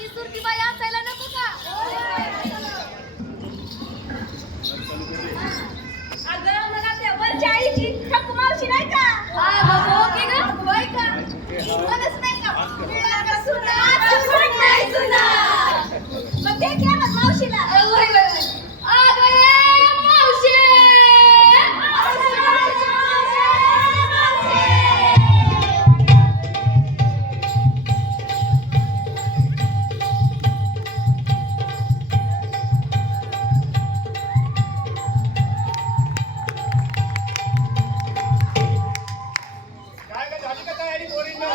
आणि सुरतीबाई असायला नको का? अगं मला त्या वरच्या आईची ठकू मावशी नाही का? हो की ग? होय का? म्हणच नाही का? मिळालं सुना, नाही सुना. मग ते क्या मग मावशीला? होय होय होय. अगं ये मावशी. काय काय झाली का तयारी पोरींनो?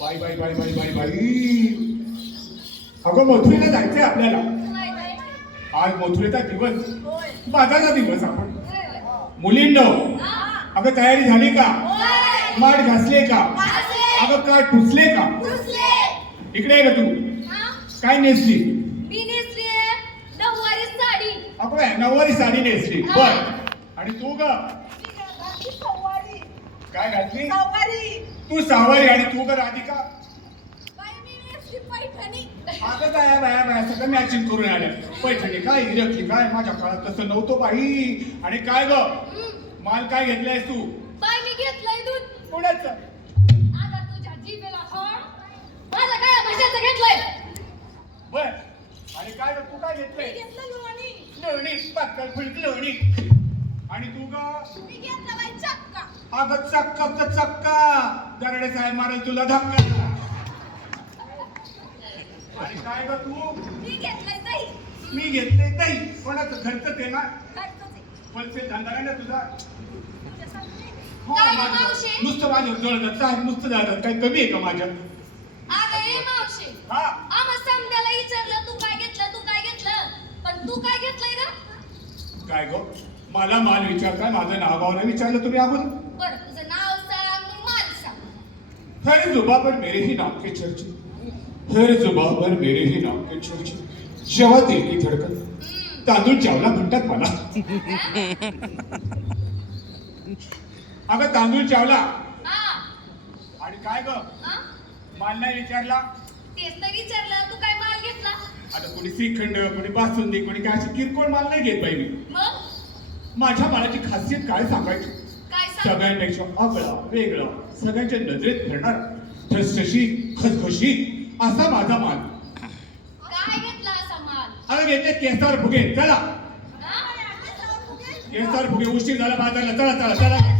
बाई बाई बाई बाई बाई बाई, अगं मथुरेला जायचंय आपल्याला. आज मथुरेचा दिवस, बाजाराचा दिवस. आपण मुलींनो, अगं तयारी झाली का? माठ घासले का? अगं काय पुसले का? इकडे ये ग तू. काय नेसली? मी नेसलीये नऊवारी साडी. अगं काय नऊवारी साडी नेसली, बर. आणि तू ग सवारी काय घातली? सवारी तू सहावारी. आणि तू ग राधिका? बाई मी नेसली पैठणी. आता काय बाया बाया सगळं मॅचिंग करून आल्या. पैठणी काय, इरकली काय, माझ्या काळात तसं नव्हतं बाई. आणि काय ग माल काय घेतलायस तू? बाई मी घेतलंय दूध. पुण्याचं. आता तुझ्या जीभेला हॉड. माझं काय म्हशाचं घेतलंय. बर. आणि काय ग तू काय घेतलंय? घेतलं लोणी. लोणी, पातळ फुलकी लोणी. आणि तू ग? मी घेतला बाई चक्का. अगं चक्का तर चक्का, दरडे साहेब मारेल तुला धक्का. आणि काय ग तू? मी घेतलंय दही. मी घेतले दही. कोणाचं घरचं ते ना? घरचंच आहे. पलसे धंदा आहे ना तुझा? तुझ्यासारखं नाही. हो, काय ग माझं. मावशी? नुसतं माझ्यावर जळतात साहेब, नुसतं जळतात. काही कमी आहे का माझ्या? अगं ये मावशी. हा. आम्हा समद्याला विचारलं तू काय घेतलं, तू काय घेतलं, पण तू काय घेतलंय ग? काय गो, मला माल विचारताय, माझं नाव गाव नाही विचारलं तुम्ही अगोदर? बरं तुझं नाव सांग मग माल सांग. हर जुबा पर मेरे ही नाम के चर्चे, हर जुबा पर मेरे ही नाम के चर्चे, जेव्हा दिल की धडकन. तांदूळ चावला म्हणतात मला. अगं तांदूळ चावला. हा आणि काय ग हा? माल नाही विचारला? तेच तर विचारलं तू काय माल घेतला. आता कोणी श्रीखंड, कोणी बासुंदी, कोणी काय अशी किरकोळ माल नाही घेत बाई मी. मग माझ्या मालाची खासियत काय सांगायची? काय सांग. सगळ्यांपेक्षा आगळा वेगळा, सगळ्यांच्या नजरेत भरणार, ठसठशीत खसखशीत असा माझा माल. काय घेतला असा माल. अगं घेतले केसावर फुगे. चला हा? केसावर फुगे, उशीर झाला बाजारला. चला चला चला.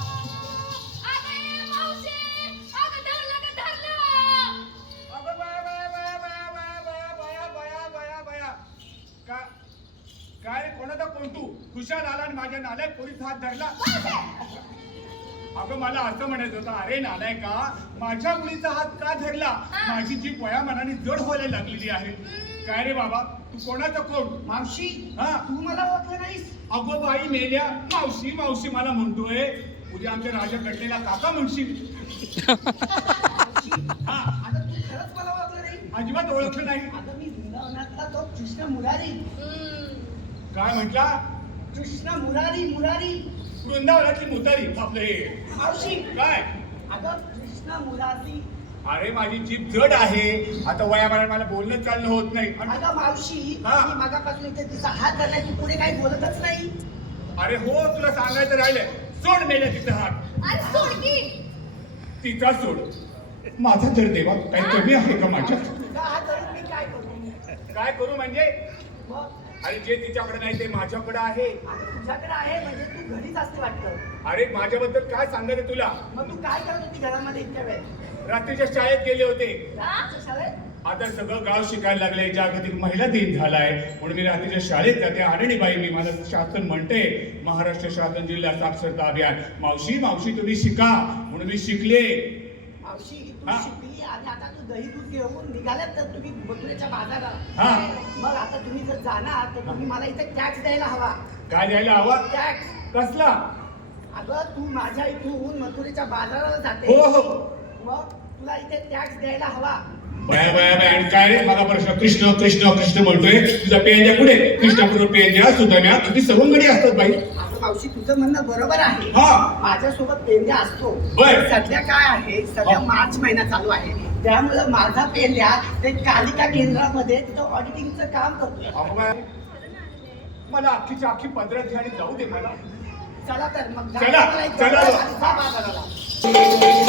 अगं ये मावशी. अगं धरलं ग धरलं. अगं बाया बाया बाया बाया बाया बाया बाया बाया बाया. काय रे, कोणाचा कोणतू खुशाल आला आणि माझ्या नाल्यात पोलीस हात धरला. अगं मला असं म्हणायचं होतं, अरे नालाय का माझ्या मुलीचा हात का धरला? माझी जी वयामानाने जड व्हायला लागलेली आहे. काय रे बाबा, तू कोणाचा कोण? मावशी, हा. तू मला ओळखलं नाहीस? अगो बाई मेल्या, मावशी मावशी मला म्हणतोय. उद्या आमच्या राजा कटलेला काका म्हणशील. हा. आता तू खरंच मला ओळखलं नाही? अजिबात ओळखलं नाही. आता मी वृंदावनातला तो कृष्ण मुरारी. काय म्हटला? कृष्ण मुरारी मुरारी. वृंदावनातली मुतारी आपलं हे. मावशी, काय? अगं कृष्ण मुरारी. अरे माझी जीभ जड आहे. आता वयामानाने मला बोलणं चालणं होत नाही. अगं मावशी, हा. मी मागापासून इथे तिचा हात धरला, तू पुढे काही बोलतच नाही. अरे हो, तुला सांगायचं राहिलंय. सोड मेल्या तिचा हात. अरे सोड की. तिचा सोड. माझा जर देवा काही कमी आहे का माझ्या? तुझा हात धरून मी काय करू? काय करू म्हणजे? मग अरे जे तिच्याकडे नाही ते माझ्याकडे आहे. आता तुझ्याकडे आहे म्हणजे तू घरीच असते वाटतं. अरे माझ्याबद्दल काय सांगायचं तुला? मग तू काय करत होती घरामध्ये इतक्या वेळ? रात्रीच्या शाळेत गेले होते. रात्रीच्या शाळेत? आता सगळं गाव शिकायला लागले. जागतिक महिला दिन झालाय म्हणून मी रात्रीच्या शाळेत जाते. आणि बाई मी मला शासन म्हणते, महाराष्ट्र शासन जिल्हा साक्षरता अभियान. मावशी मावशी तुम्ही शिका म्हणून मी शिकले. मावशी, हा. तू शिकली आणि आता तू दही दूध घेऊन निघाल्यात तर तुम्ही मथुरेच्या बाजारात. हा. मग आता तुम्ही जर जाणार तर तुम्ही मला इथे टॅक्स द्यायला हवा. काय द्यायला हवा? टॅक्स. कसला? अगं तू माझ्या इथून मथुरेच्या बाजाराला जाते. हो हो. मग तुला इथे टॅक्स द्यायला हवा. बया बया बया आणि काय रे मला प्रश्न कृष्ण कृष्ण कृष्ण म्हणतोय तुझा पेंजा कुठे कृष्णापूर पेंजा सुद्धा तुझी सर्वंगडी असतात बाई. आता मावशी तुझं म्हणणं बरोबर आहे. हा. माझ्यासोबत पेंड्या असतो. बर. सध्या काय आहे, सध्या हा. मार्च महिना चालू आहे, त्यामुळं माझा पेंड्या ते कालिका केंद्रामध्ये तिथं ऑडिटिंगचं काम करतोय. अगं बाई, मला अख्खीच्या अख्खी 15 आणि जाऊ दे मला. चला तर मग चला, चला. जा बाजाराला.